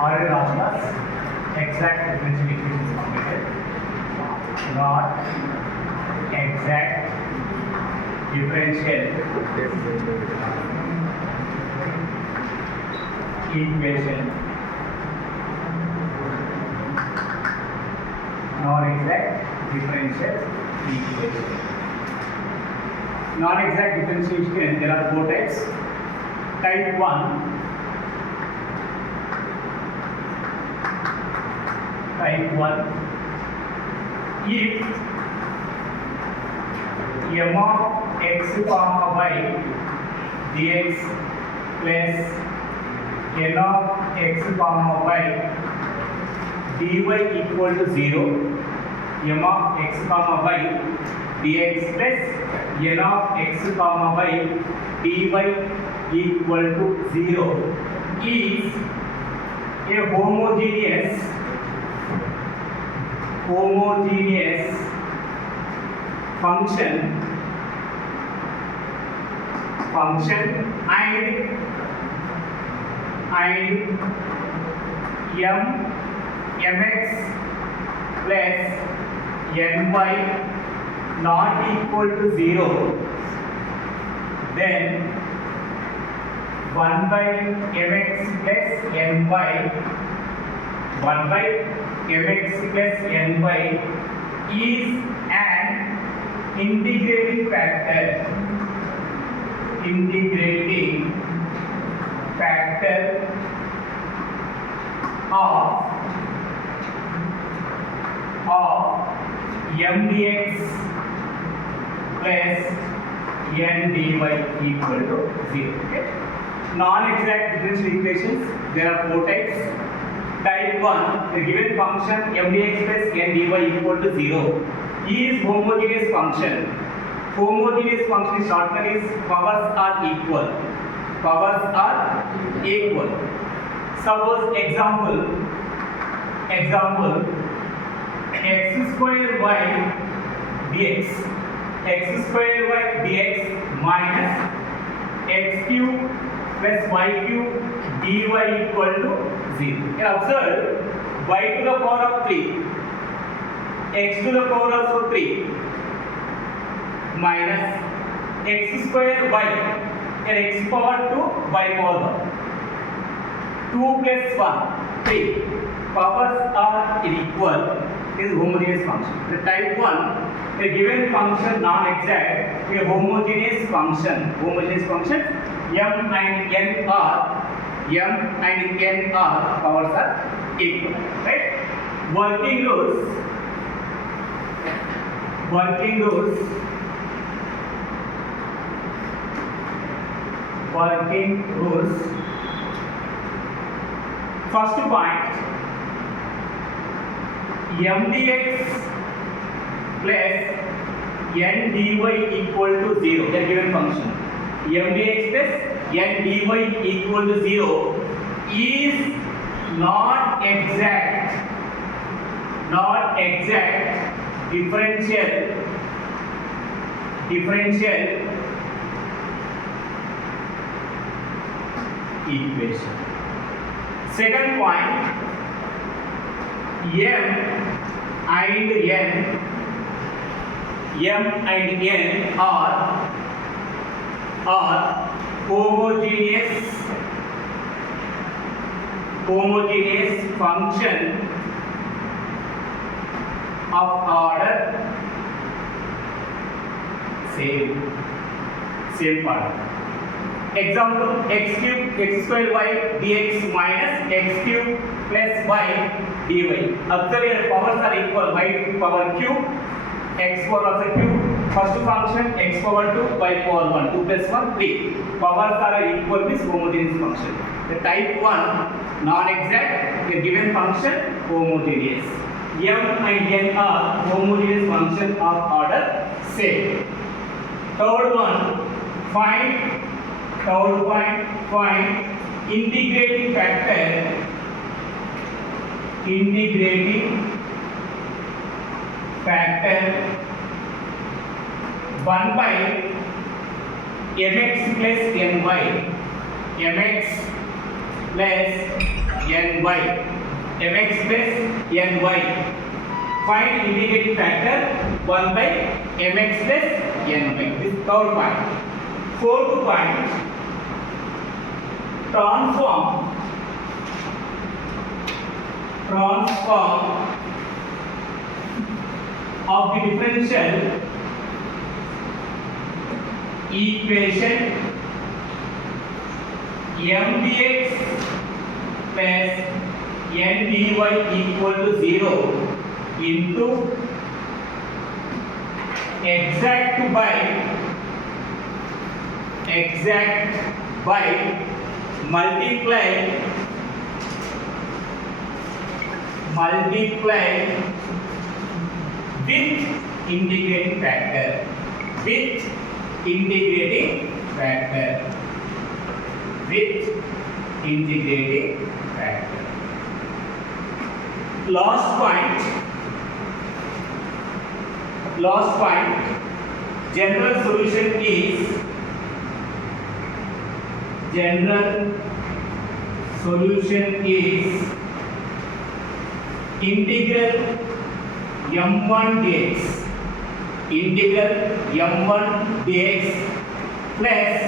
already last class exact differential equations completed, not exact differential equation, non-exact differential equation. Non-exact differential equation, there are four types. Type 1, if m of x comma y dx plus n of x comma y dy equal to 0, m of x comma y dx plus n of x comma y dy equal to 0 is a homogeneous function and mx plus ny not equal to 0, then 1 by mx plus ny 1 by mx plus ny is an integrating factor of m dx plus n dy equal to 0. Okay? Non-exact differential equations, there are four types. Type 1, the given function m dx plus n dy equal to 0 is homogeneous function. Homogeneous function shortcut is powers are equal. Suppose example x square y dx minus x cube plus y cube dy equal to 0. And observe y to the power of 3, x to the power of 3 minus x square y and x power 2 y power 1. 2 plus 1, 3. Powers are equal. Is homogeneous function. The type 1, a given function non-exact, a homogeneous function. M and n are powers are equal. Right? Working rules. First point, m dx plus n dy equal to 0, a given function. M dx plus n dy equal to 0 is not exact differential equation. Second point, m and n are homogeneous function of order same part. Example, x square y dx minus x cube plus y dy. Observe here powers are equal. Y power cube, x power of the cube. First function x power 2, y power 1. 2 plus 1, 3. Powers are equal with homogeneous function. The type 1 non-exact, a given function homogeneous. M and n are homogeneous function of order same. Third point, find integrating factor 1 by mx plus ny, mx plus ny, mx plus ny. Find integrating factor 1 by mx plus ny. This is third point. Fourth point, transform of the differential equation mdx plus ndy equal to 0 into exact by multiply with integrating factor. Last point, general solution is integral m1 dx plus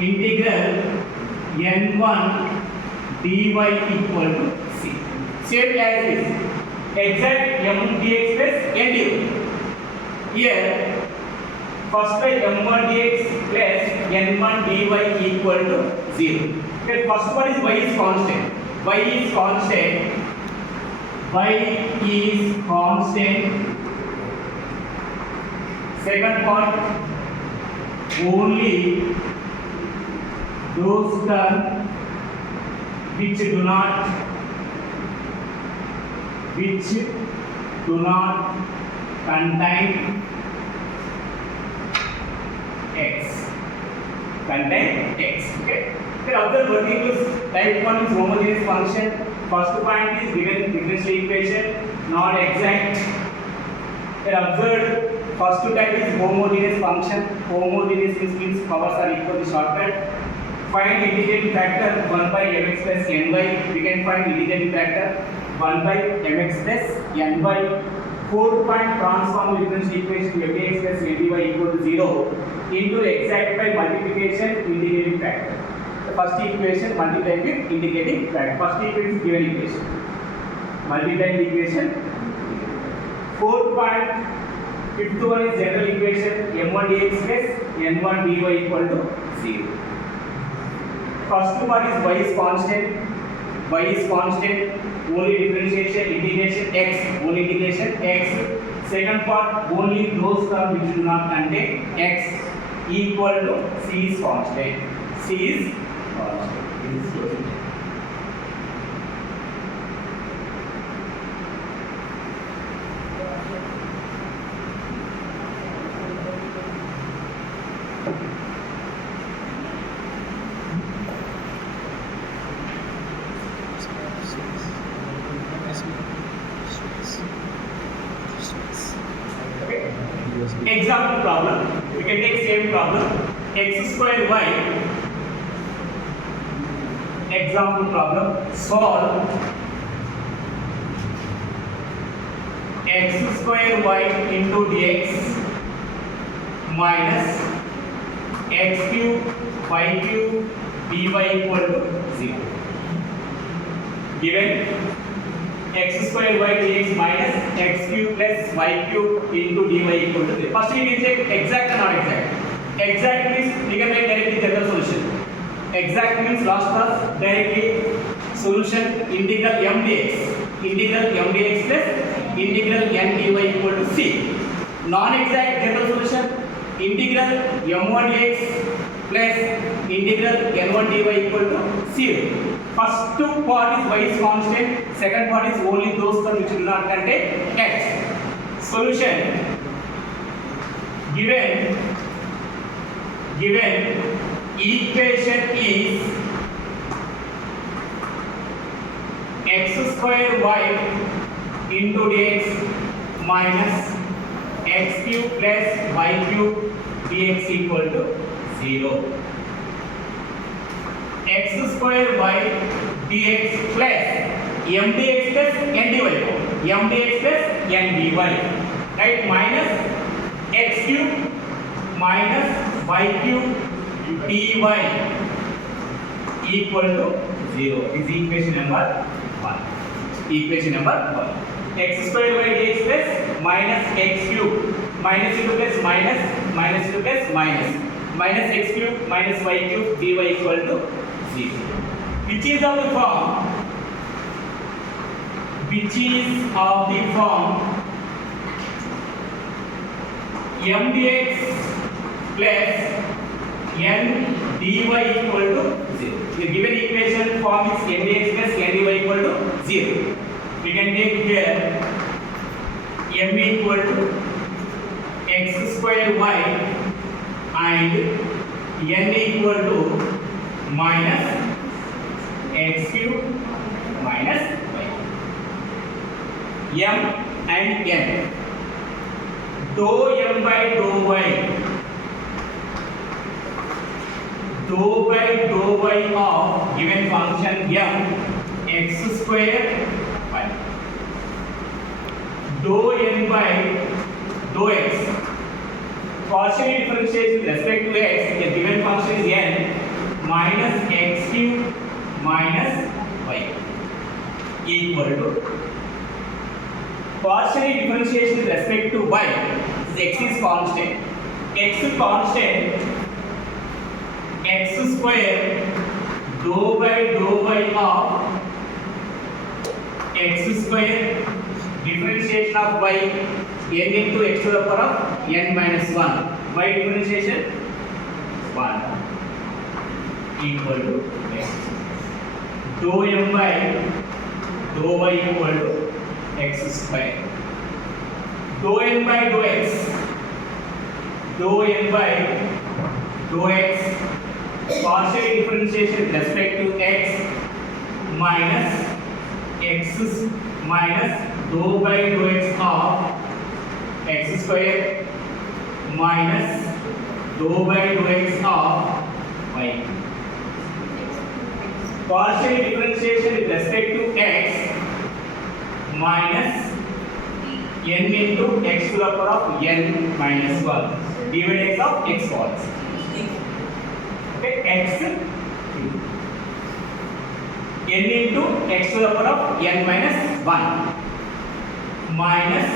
integral n1 dy equal to c. Same as this, exact m dx plus n dy. Here first by m1 dx plus n1 dy equal to 0. Okay, first one is y is constant. Second part, only those terms which do not contain x. Okay. Then observe working with type 1 is homogeneous function. First point is given differential equation, not exact. Then observe first type is homogeneous function. Homogeneous means powers are equal to shortcut. Find integrating factor 1 by mx plus ny. We can find integrating factor 1 by mx plus ny. Fourth point, transform the differential equation mdx plus ndy equal to 0 into exact by multiplication integrating factor. The first equation multiplied with integrating factor. First equation is given equation. Multiplying the equation. Fourth point, fifth one is general equation m1 dx plus n1 dy equal to 0. First part is y is constant. Only differentiation, integration x. Second part, only those terms which do not contain x equal to c is constant. Example problem. We can take same problem. X square y. Example problem. Solve x square y into dx minus x cube y cube dy equal to 0. Given x square y dx minus x cube plus y cube into dy equal to 0. First we can check exact and not exact. Exact means we can make directly general solution. Exact means last class directly solution integral m dx plus integral n dy equal to c. Non-exact general solution integral m1 dx plus integral n1 dy equal to 0. First part is y is constant. Second part is only those terms which do not contain x. Solution given equation is x square y into dx minus x cube plus y cube dx equal to 0. X square y dx plus m dx plus n dy, m dx plus n dy, right? Minus x cube minus y cube dy equal to 0 is equation number 1. Equation number 1. X square y dx plus minus x cube minus into plus minus minus into plus minus minus x cube minus y cube dy equal to 0. Which is of the form m dx plus n dy equal to 0. The given equation form is m dx plus n dy equal to 0. We can take here m equal to x square y and n equal to minus x cube minus y. M and n. Dou m by dou y. Dou by dou y of given function m x square y. Dou n by dou x. Partially differentiate with respect to x. The given function is n minus x cube minus y equal to partially differentiation with respect to y. X is constant. X constant. X square dou by dou y of x square differentiation of y n into x to the power of n minus 1. Y differentiation 1 equal to x. Dou m by dou y equal to x square. Dou n by dou x. Dou n by dou x partial differentiation with respect to x minus x minus dou by dou x of x square minus dou by dou x of y. Partial differentiation with respect to x minus n into x to the power of n minus 1 divided x of x squares. Okay, x n into x to the power of n minus 1 minus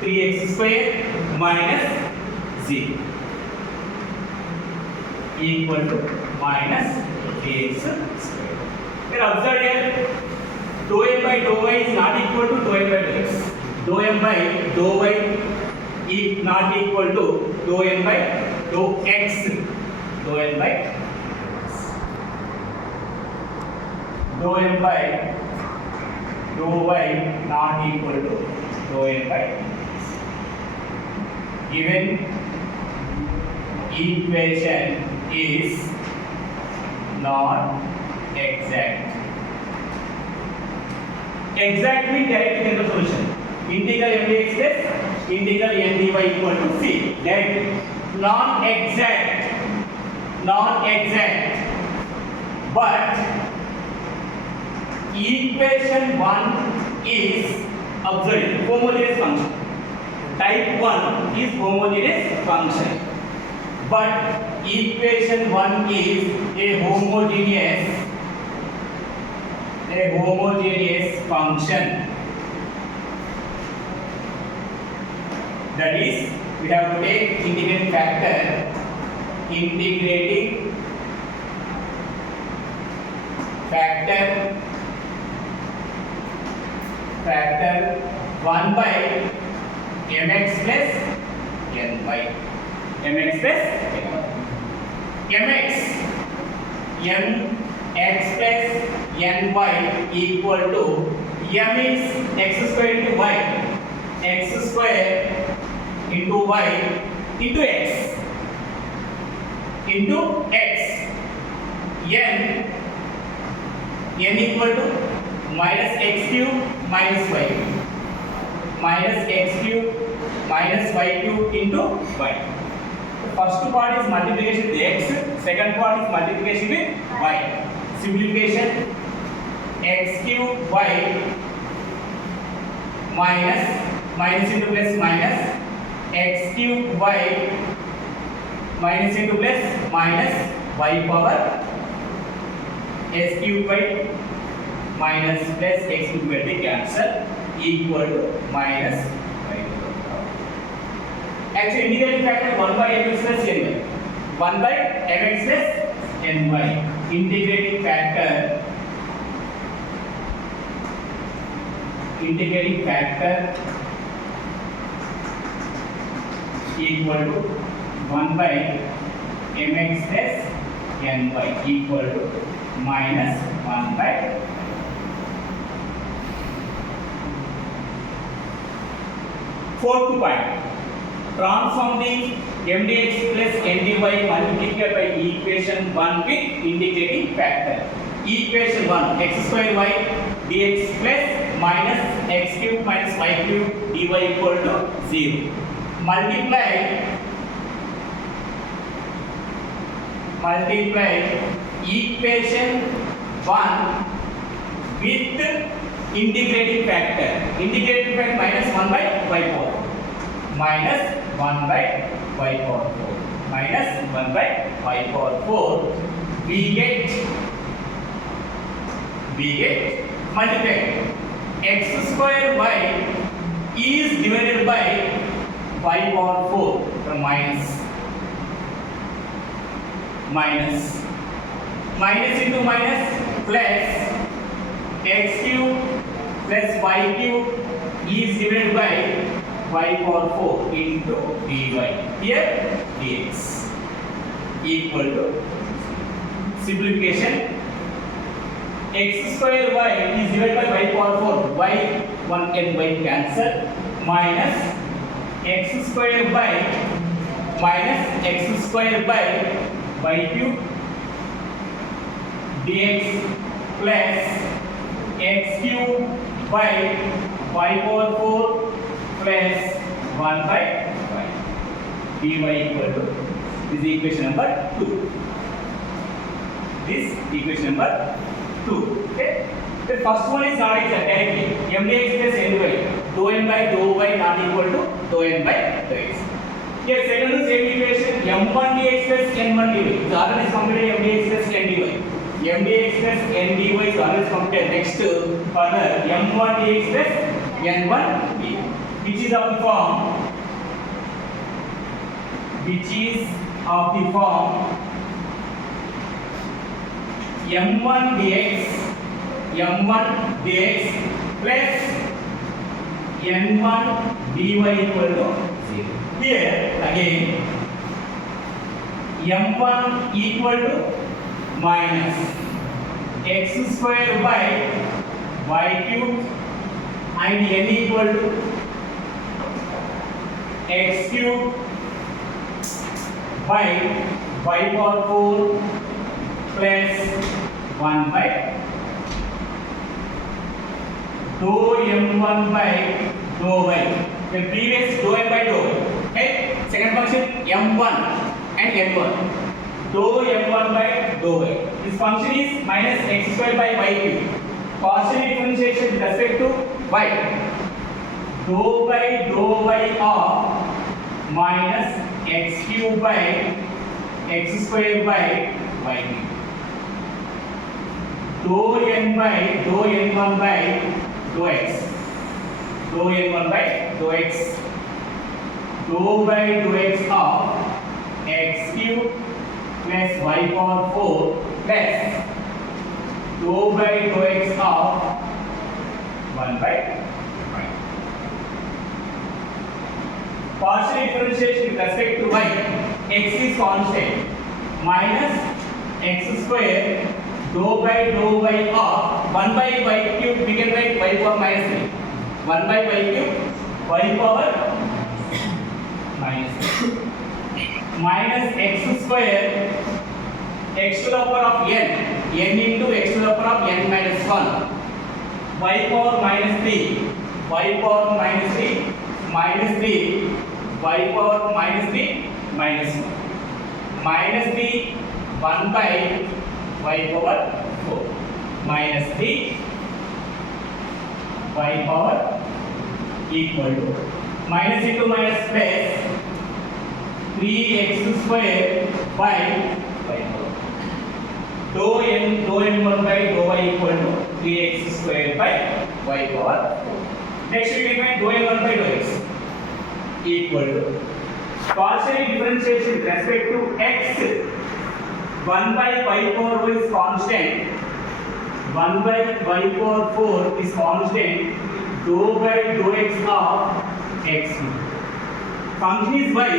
3x square minus 0 equal to minus 3x square. Then observe here, dou m by dou y is not equal to dou m by dou x. Dou m by dou y is not equal to dou m by dou x. Dou m by dou m by dou y not equal to dou m by given equation is not exact. Exact means direct general solution. Integral m dx plus integral n dy equal to c. That non-exact, but equation 1 is observed homogeneous function. Type 1 is homogeneous function, but equation 1 is a homogeneous function. That is, we have to take integrating factor, factor 1 by mx plus ny. mx plus mx plus ny equal to m is x square into y, x square into y into x n equal to minus x cube minus y cube, minus x cube minus y cube into y. The first part is multiplication with x, second part is multiplication with y. simplification x cube y minus minus into plus minus x cube y minus into plus minus y power s cube y minus plus x cube will be cancel equal to minus y. Actually integrating factor 1 by mx plus ny, 1 by mx plus ny, integrating factor equal to 1 by mx plus ny equal to minus 1 by. Fourth point, transform the mdx plus ndy multiplied by equation 1 with integrating factor. Equation 1 x square y dx plus minus x cube minus y cube dy equal to 0. Multiply equation 1 with integrating factor. Integrating factor minus 1 by y power. Minus 1 by y power 4. Minus 1 by y power 4. We get multiply x square y is divided by y power 4. So minus into minus plus x cube plus y cube is divided by y power 4 into dy. Here dx equal to simplification x square y is divided by y power 4, y 1 and y cancel, minus x square by minus x square by y cube dx plus x cube by y power 4 plus 1 by y dy equal to this is equation number 2. This equation number 2. Okay. The first one is not exact directly. mdx plus ny dou n by dou y not equal to dou n by dou x. Here second is same equation m1 dx plus n1 dy. The other is completed mdx plus n dy. mdx plus n dy is always completed. Next further m1 dx plus n1 dy, which is of the form m1 dx plus n1 dy equal to 0. Here again m1 equal to minus x square by y cube and n equal to x cube by y power 4 plus 1 by dou m1 by dou y. The previous dou m by dou y. Okay. Second function m1 and n1. Dou m1 by dou y. This function is minus x square by y cube. Partial differentiation with respect to y. Dou by dou y of minus x cube by x square by y cube. Dou n1 by dou x. Dou n1 by dou x. Dou by dou x of x cube plus y power 4 plus dou by dou x of 1 by y. Partial differentiation with respect to y. X is constant. Minus x square dou by dou y of 1 by y cube, we can write y power minus 3. 1 by y cube, y power minus 3. Minus x square, x to the power of n into x to the power of n minus 1. Y power minus 3, y power minus 3, minus 3, y power minus 3, minus 1. Minus 3, 1 by y power 4. minus 3 y power equal to minus into minus plus 3x square by y power. Dou n1 by dou y equal to 3x square by y power. Next we define dou n1 by dou x equal to partial differentiation with respect to x. 1 by y power is constant. 1 by y power 4 is constant. Dou by dou x of x. Function is y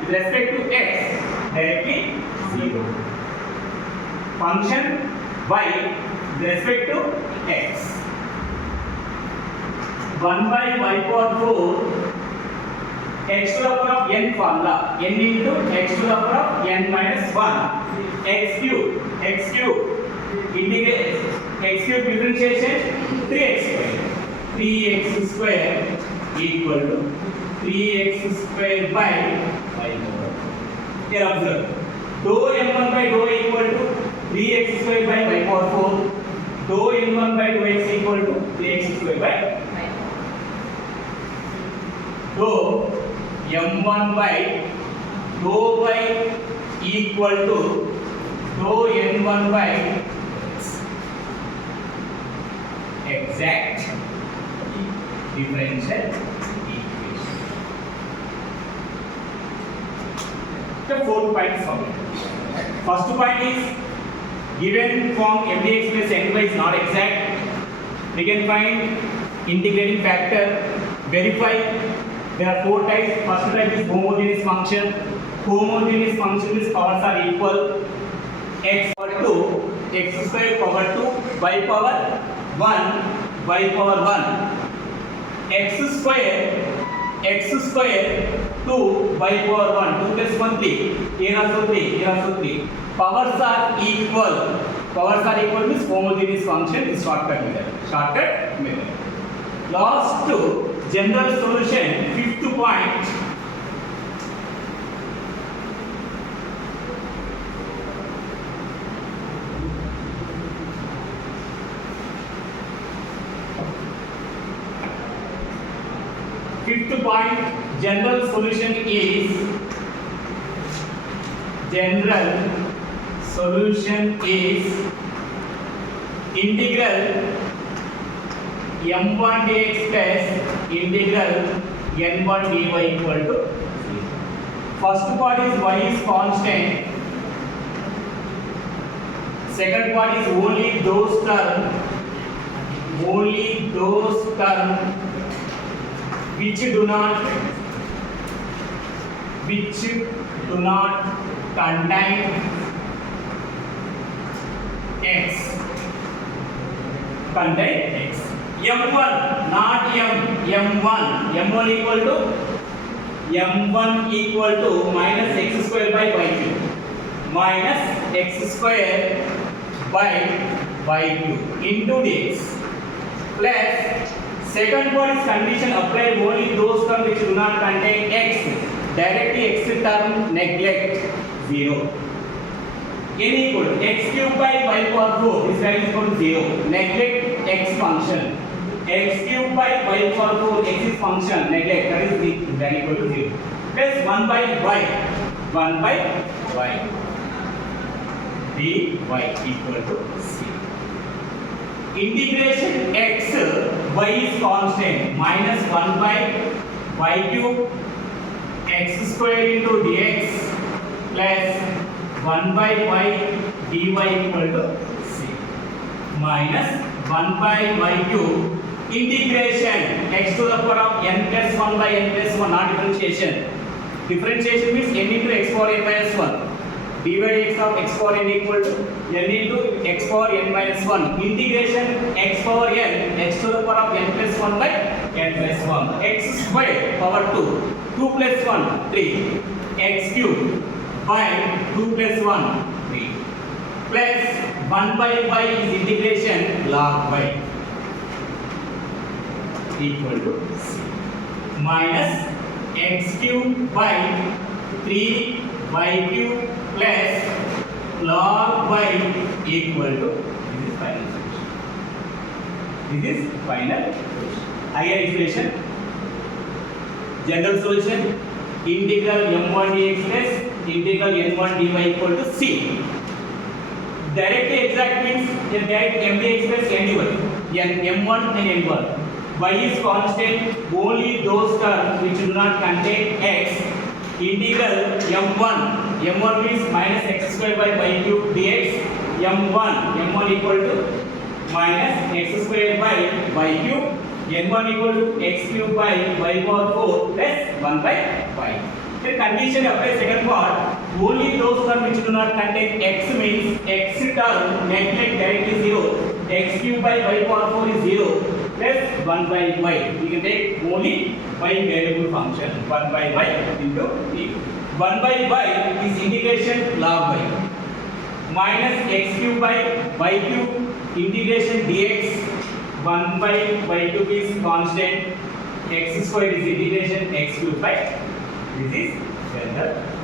with respect to x directly 0. Function y with respect to x. 1 by y power 4 x to the power of n formula n into x to the power of n minus 1 x cube integrate x cube differentiation 3x square equal to 3x square by y power. Here observe dou n1 by dou equal to 3x square by y power 4. Dou n1 by dou x equal to 3x square by dou m1 by dou y equal to dou n1 by exact differential equation. The fourth point is found. First point is given form mdx plus ny is not exact. We can find integrating factor. Verify. There are four types. First type is homogeneous function. Homogeneous function is powers are equal. X power 2, x square power 2, y power 1, y power 1. X square 2, y power 1. 2 plus 1, 3. Here also 3. Here also 3. Powers are equal. Powers are equal means homogeneous function is shortcut method. Last two. General solution, fifth point. Fifth point, general solution is integral m1 dx plus integral n1 dy equal to 0. First part is y is constant. Second part is only those terms which do not contain x. M1 not m1 equal to minus x square by y cube into dx plus second part is condition applied only those terms which do not contain x. Directly x term neglect 0. N equal to x cube by y power 4 is equal to 0. Neglect x function. X cube by y power 4 x is function neglect, that is equal to 0. Plus 1 by y dy equal to c. Integration x y is constant minus 1 by y cube x square into dx plus 1 by y dy equal to c minus 1 by y cube integration x to the power of n plus 1 by n plus 1 not differentiation. Differentiation means n into x power n minus 1. dy dx of x power n equal to n into x power n minus 1. Integration x power n x to the power of n plus 1 by n plus 1. X square power 2. 2 plus 1 3. X cube by 2 plus 1 3. Plus 1 by y is integration log y equal to c minus x cube by 3 y cube plus log y equal to this is final solution. This is final solution. Higher equation. General solution. Integral m1 dx plus integral n1 dy equal to c. Directly exact means you get m dx plus n dy. M1 and n1. Y is constant. Only those terms which do not contain x. Integral m1 means minus x square by y cube dx. m1 equal to minus x square by y cube. n1 equal to x cube by y power 4 plus 1 by y. The condition applies second part. Only those terms which do not contain x means x term neglect directly 0. x cube by y power 4 is 0 plus 1 by y. We can take only y variable function 1 by y into t. 1 by y is integration log y minus x cube by y cube integration dx. 1 by y cube is constant. X square is integration x cube by. This is general